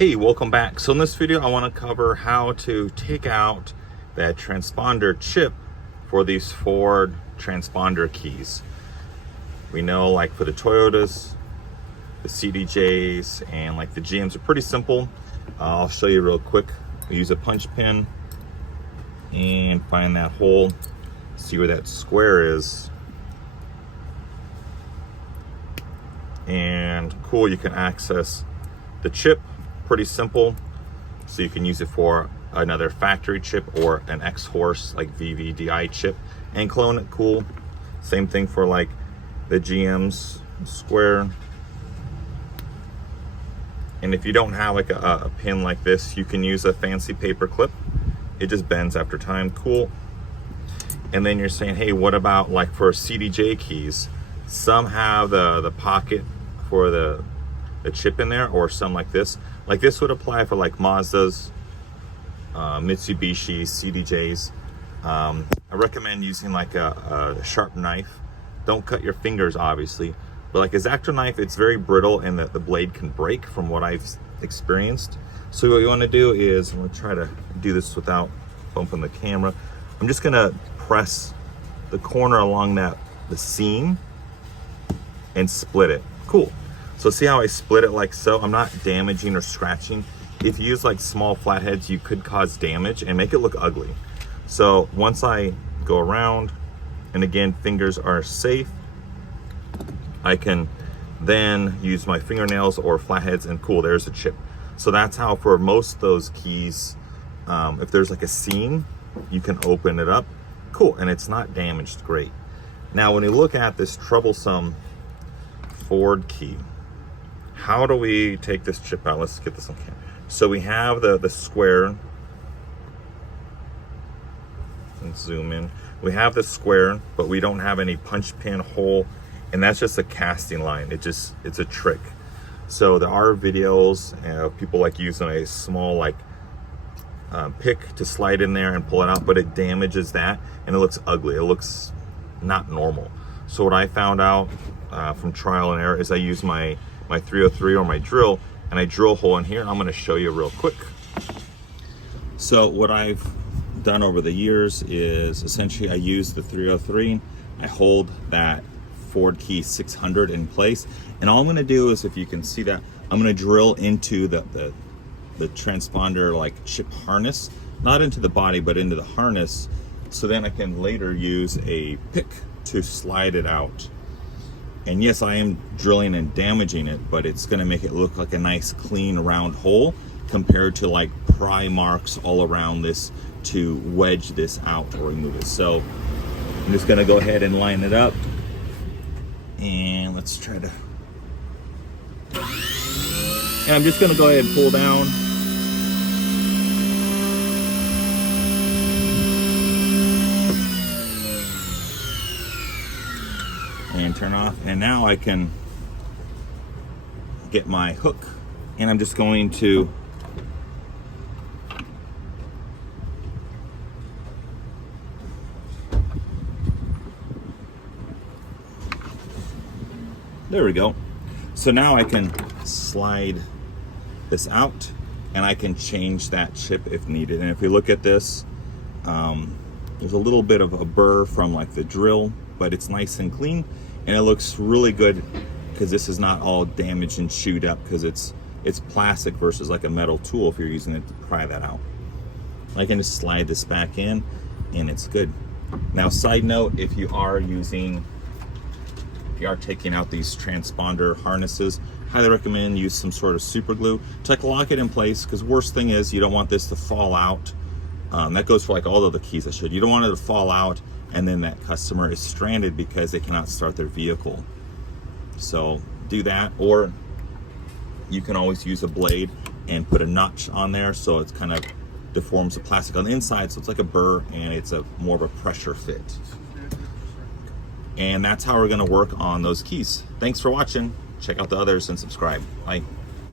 Hey, welcome back. So in this video, I want to cover how to take out that transponder chip for these Ford transponder keys. We know like for the Toyotas, the CDJs, and like the GMs are pretty simple. I'll show you real quick. We use a punch pin and find that hole, see where that square is. And cool, you can access the chip. Pretty simple, so you can use it for another factory chip or an X-Horse like VVDI chip and clone it. Cool. Same thing for like the GM's square. And if you don't have like a pin like this, you can use a fancy paper clip. It just bends after time. Cool. And then you're saying, hey, what about like for CDJ keys? Some have the pocket for the chip in there, or some like this. Like this would apply for like Mazdas, Mitsubishi, CDJs. I recommend using like a sharp knife. Don't cut your fingers, obviously, but like a X-Acto knife, it's very brittle and the blade can break from what I've experienced. So what you want to do is, I'm going to try to do this without bumping the camera. I'm just going to press the corner along the seam and split it. Cool. So see how I split it like so? I'm not damaging or scratching. If you use like small flatheads, you could cause damage and make it look ugly. So once I go around, and again, fingers are safe, I can then use my fingernails or flatheads, and cool, there's a chip. So that's how for most of those keys, if there's like a seam, you can open it up. Cool, and it's not damaged, great. Now when you look at this troublesome Ford key, how do we take this chip out? Let's get this on camera. So we have the square, and zoom in. We have the square, but we don't have any punch pin hole, and that's just a casting line. It's a trick. So there are videos of people like using a small like pick to slide in there and pull it out, but it damages that and it looks ugly. It looks not normal. So what I found out from trial and error is I use my 303 or my drill, and I drill a hole in here. I'm going to show you real quick. So what I've done over the years is essentially I use the 303, I hold that Ford Key 600 in place, and all I'm going to do is, if you can see that, I'm going to drill into the transponder like chip harness, not into the body but into the harness, so then I can later use a pick to slide it out. And yes, I am drilling and damaging it, but it's gonna make it look like a nice clean round hole compared to like pry marks all around this to wedge this out or remove it. So I'm just gonna go ahead and line it up, and let's try to, and I'm just gonna go ahead and pull down. And turn off, and now I can get my hook, and I'm just going to there we go. So now I can slide this out, and I can change that chip if needed. And if we look at this, there's a little bit of a burr from like the drill, but it's nice and clean, and it looks really good because this is not all damaged and chewed up, because it's plastic versus like a metal tool if you're using it to pry that out. I can just slide this back in and it's good. Now side note, if you are taking out these transponder harnesses, highly recommend use some sort of super glue to like lock it in place, because worst thing is you don't want this to fall out. That goes for like all of the keys I showed. You don't want it to fall out and then that customer is stranded because they cannot start their vehicle. So do that, or you can always use a blade and put a notch on there so it's kind of deforms the plastic on the inside, so it's like a burr and it's more of a pressure fit. And that's how we're going to work on those keys. Thanks for watching. Check out the others and subscribe. Bye.